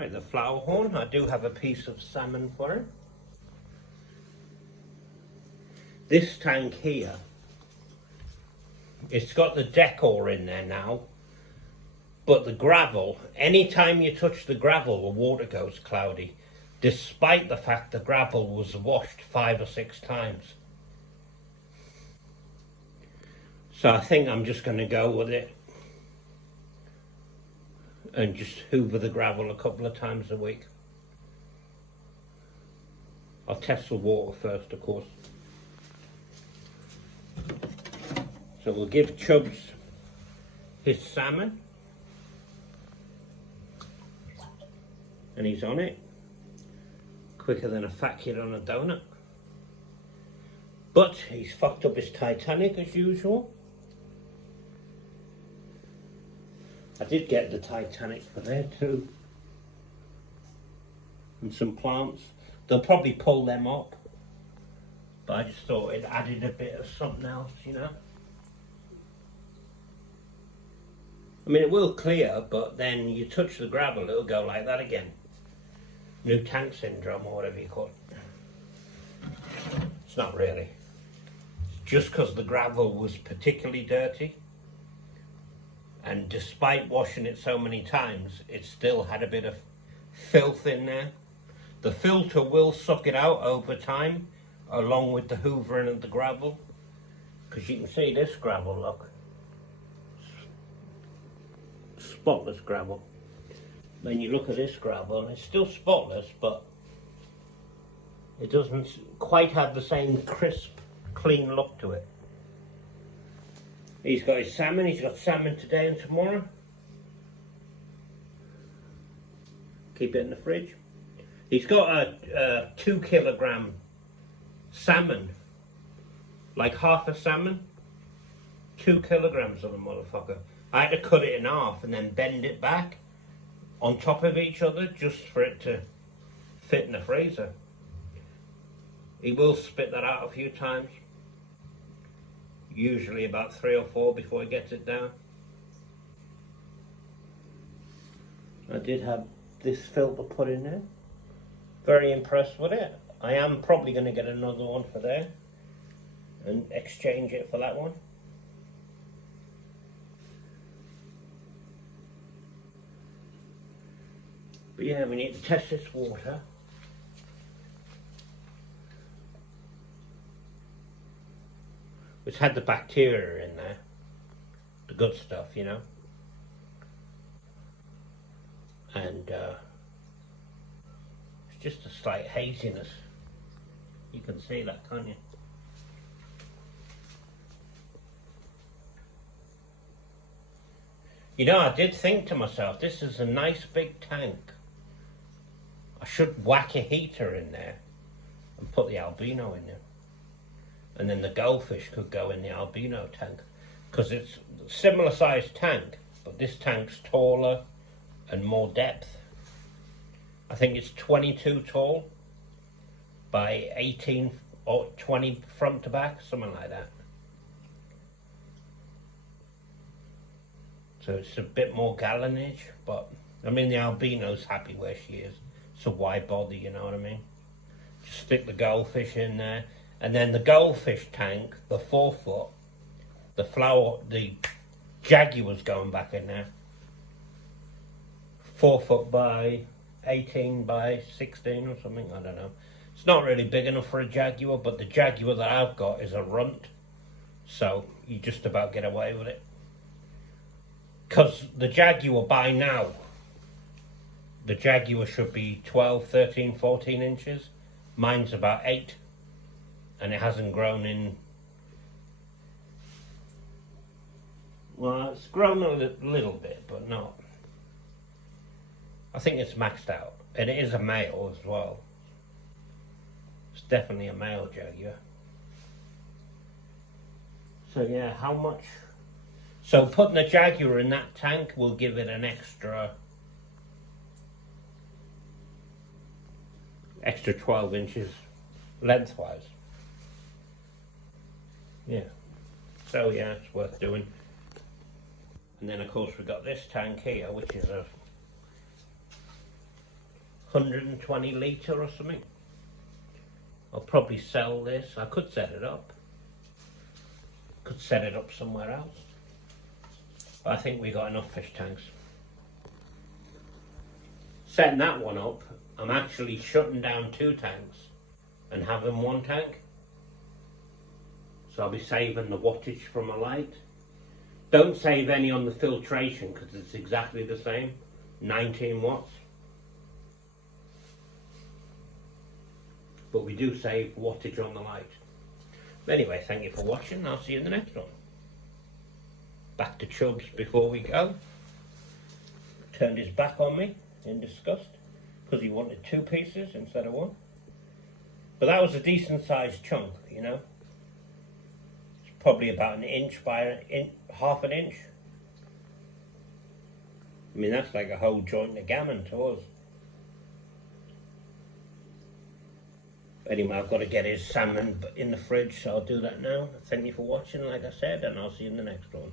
Right, the Flowerhorn. I do have a piece of salmon for it. This tank here, it's got the decor in there now, but the gravel, anytime you touch the gravel, the water goes cloudy, despite the fact the gravel was washed 5 or 6 times. So I think I'm just going to go with it and just hoover the gravel a couple of times a week. I'll test the water first, of course. So we'll give Chubbs his salmon. And he's on it. Quicker than a fat kid on a donut. But he's fucked up his Titanic as usual. I did get the Titanic for there too. And some plants. They'll probably pull them up. But I just thought it added a bit of something else, you know. I mean, it will clear, but then you touch the gravel, it'll go like that again. New tank syndrome, or whatever you call it. It's not really. It's just because the gravel was particularly dirty. And despite washing it so many times, it still had a bit of filth in there. The filter will suck it out over time, along with the hoovering of the gravel. Because you can see this gravel, look. Spotless gravel. Then you look at this gravel and it's still spotless, but it doesn't quite have the same crisp, clean look to it. He's got his salmon. He's got salmon today and tomorrow. Keep it in the fridge. He's got a 2 kilogram salmon, like half a salmon, 2 kilograms of the motherfucker. I had to cut it in half and then bend it back on top of each other just for it to fit in the freezer. He will spit that out a few times. Usually about 3 or 4 before he gets it down. I did have this filter put in there. Very impressed with it. I am probably going to get another one for there and exchange it for that one. But yeah, we need to test this water. It's had the bacteria in there, the good stuff, you know. And it's just a slight haziness. You can see that, can't you? You know, I did think to myself, this is a nice big tank. I should whack a heater in there and put the albino in there. And then the goldfish could go in the albino tank. Because it's a similar sized tank, but this tank's taller and more depth. I think it's 22 tall by 18 or 20 front to back, something like that. So it's a bit more gallonage, but I mean the albino's happy where she is. So why bother, you know what I mean? Just stick the goldfish in there. And then the goldfish tank, the 4 foot, the jaguar's going back in there. 4 foot by 18 by 16 or something, I don't know. It's not really big enough for a jaguar, but the jaguar that I've got is a runt. So you just about get away with it. Because the jaguar by now, the jaguar should be 12, 13, 14 inches. Mine's about 8. And it hasn't grown in... Well, it's grown a little bit, but not. I think it's maxed out. And it is a male as well. It's definitely a male jaguar. So yeah, how much... So putting the jaguar in that tank will give it an extra 12 inches lengthwise. Yeah. So yeah, it's worth doing. And then of course we've got this tank here, which is 120 litre or something. I'll probably sell this. I could set it up. Could set it up somewhere else. But I think we got enough fish tanks. Setting that one up, I'm actually shutting down 2 tanks and having 1 tank. So I'll be saving the wattage from a light. Don't save any on the filtration because it's exactly the same, 19 watts. But we do save wattage on the light. But anyway, thank you for watching. I'll see you in the next one. Back to Chubbs before we go. Turned his back on me in disgust because he wanted 2 pieces instead of 1. But that was a decent sized chunk, you know. It's probably about 1 inch by half an inch. I mean, that's like a whole joint of gammon to us. Anyway, I've got to get his salmon in the fridge, so I'll do that now. Thank you for watching, like I said, and I'll see you in the next one.